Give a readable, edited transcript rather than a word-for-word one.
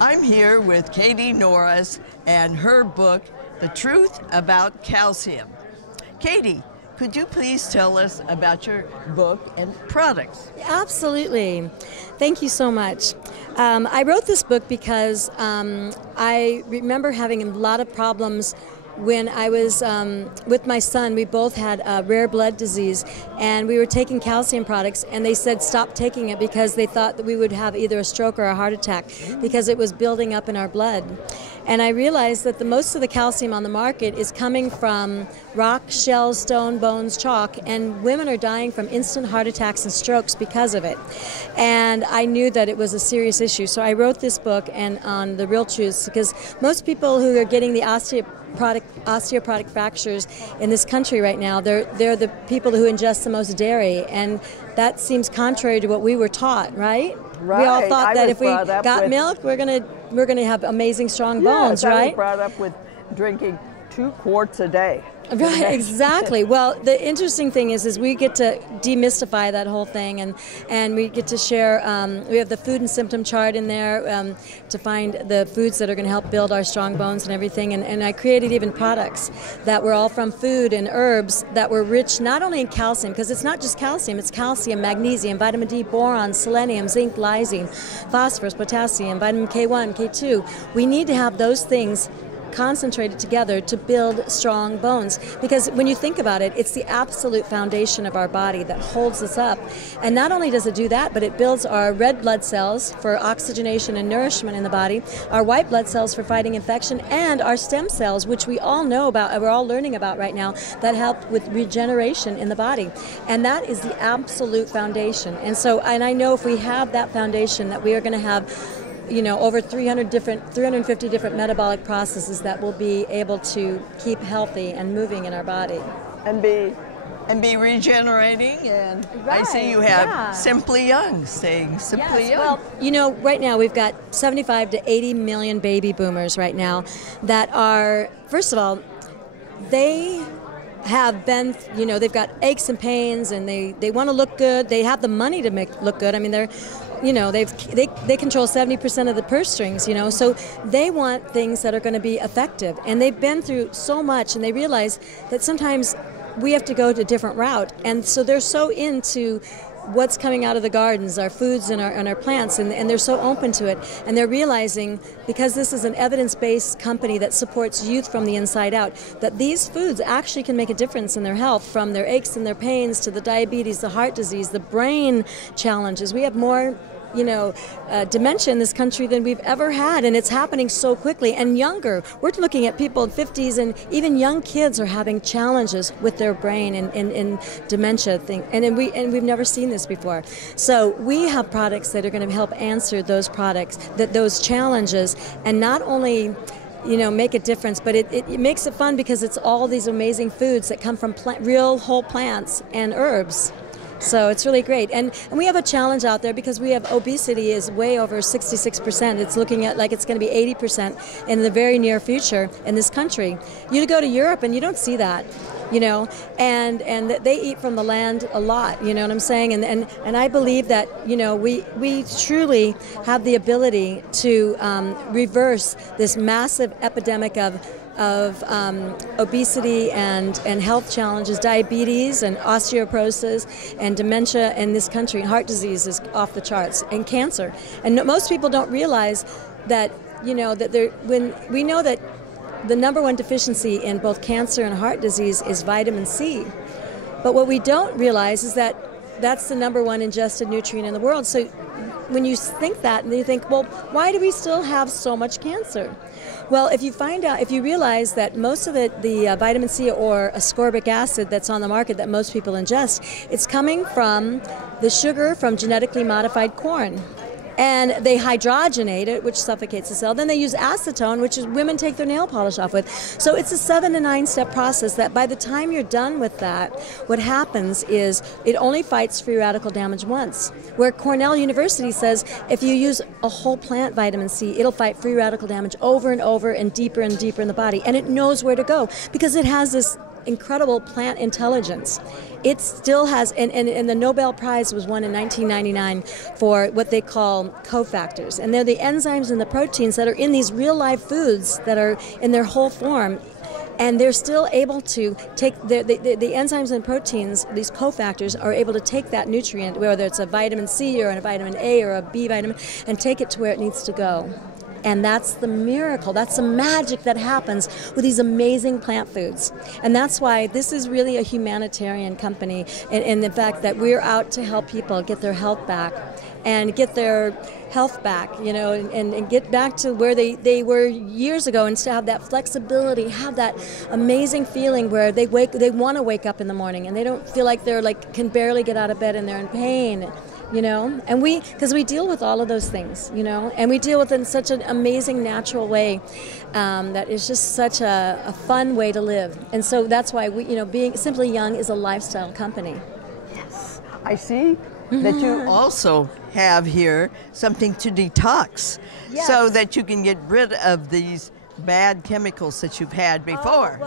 I'm here with Catie Norris and her book, The Truth About Calcium. Catie, could you please tell us about your book and products? Absolutely. Thank you so much. I wrote this book because I remember having a lot of problems when I was with my son. We both had a rare blood disease, and we were taking calcium products, and they said stop taking it because they thought that we would have either a stroke or a heart attack because it was building up in our blood. And I realized that most of the calcium on the market is coming from rock, shells, stone, bones, chalk, and women are dying from instant heart attacks and strokes because of it. And I knew that it was a serious issue, so I wrote this book and on the real truths, because most people who are getting the osteoporotic fractures in this country right now, they're the people who ingest the most dairy, and that seems contrary to what we were taught, right? Right. We all thought that if we got milk, we're gonna have amazing strong bones, right? I was brought up with drinking 2 quarts a day. Right, exactly. Well, the interesting thing is we get to demystify that whole thing, and we get to share. We have the food and symptom chart in there to find the foods that are going to help build our strong bones and everything. And I created even products that were all from food and herbs that were rich not only in calcium, because it's not just calcium; it's calcium, magnesium, vitamin D, boron, selenium, zinc, lysine, phosphorus, potassium, vitamin K1, K2. We need to have those things concentrated together to build strong bones, because when you think about it, it's the absolute foundation of our body that holds us up. And not only does it do that, but it builds our red blood cells for oxygenation and nourishment in the body, our white blood cells for fighting infection, and our stem cells, which we all know about, we're all learning about right now, that help with regeneration in the body. And that is the absolute foundation. And I know if we have that foundation, that we are going to have over 350 different metabolic processes that will be able to keep healthy and moving in our body. And be regenerating, and right. I see you have Simply Young, staying Simply Young. Well, right now we've got 75 to 80 million baby boomers right now that are, first of all, they have been, they've got aches and pains, and they want to look good. They have the money to look good. I mean, they control 70% of the purse strings, so they want things that are going to be effective. And they've been through so much, and they realize that sometimes we have to go to a different route. And so they're so into what's coming out of the gardens, our foods and our plants, and they're so open to it. And they're realizing, because this is an evidence-based company that supports youth from the inside out, that these foods actually can make a difference in their health, from their aches and their pains to the diabetes, the heart disease, the brain challenges. We have more dementia in this country than we've ever had, and it's happening so quickly. And younger, we're looking at people in 50s, and even young kids are having challenges with their brain and dementia thing. And we've never seen this before. So we have products that are going to help answer those those challenges, and not only make a difference, but it makes it fun, because it's all these amazing foods that come from real whole plants and herbs. So it's really great. And we have a challenge out there, because we have obesity is way over 66%. It's looking at like it's going to be 80% in the very near future in this country. You go to Europe and you don't see that, and they eat from the land a lot, you know what I'm saying? And I believe that, we truly have the ability to reverse this massive epidemic of obesity and health challenges, diabetes and osteoporosis and dementia in this country. Heart disease is off the charts, and cancer. And most people don't realize that, when we know that the number one deficiency in both cancer and heart disease is vitamin C. But what we don't realize is that that's the number one ingested nutrient in the world. So when you think that, and you think, well, why do we still have so much cancer? Well, if you realize that most of the vitamin C or ascorbic acid that's on the market that most people ingest, it's coming from the sugar from genetically modified corn. And they hydrogenate it, which suffocates the cell. Then they use acetone, which is women take their nail polish off with. So it's a 7 to 9 step process that by the time you're done with that, what happens is it only fights free radical damage once. Where Cornell University says if you use a whole plant vitamin C, it'll fight free radical damage over and over and deeper in the body. And it knows where to go, because it has this incredible plant intelligence. It still has, and the Nobel Prize was won in 1999 for what they call cofactors. And they're the enzymes and the proteins that are in these real live foods that are in their whole form. And they're still able to take the enzymes and proteins, these cofactors, are able to take that nutrient, whether it's a vitamin C or a vitamin A or a B vitamin, and take it to where it needs to go. And that's the miracle, that's the magic that happens with these amazing plant foods. And that's why this is really a humanitarian company in the fact that we're out to help people get their health back and get their health back, you know, and get back to where they were years ago, and to have that flexibility, have that amazing feeling where they want to wake up in the morning and they don't feel like they're can barely get out of bed and they're in pain. You know, and because we deal with all of those things, you know, and we deal with it in such an amazing natural way that is just such a fun way to live. And so that's why being Simply Young is a lifestyle company. Yes, I see that you also have here something to detox, yes, so that you can get rid of these bad chemicals that you've had before. Oh, well,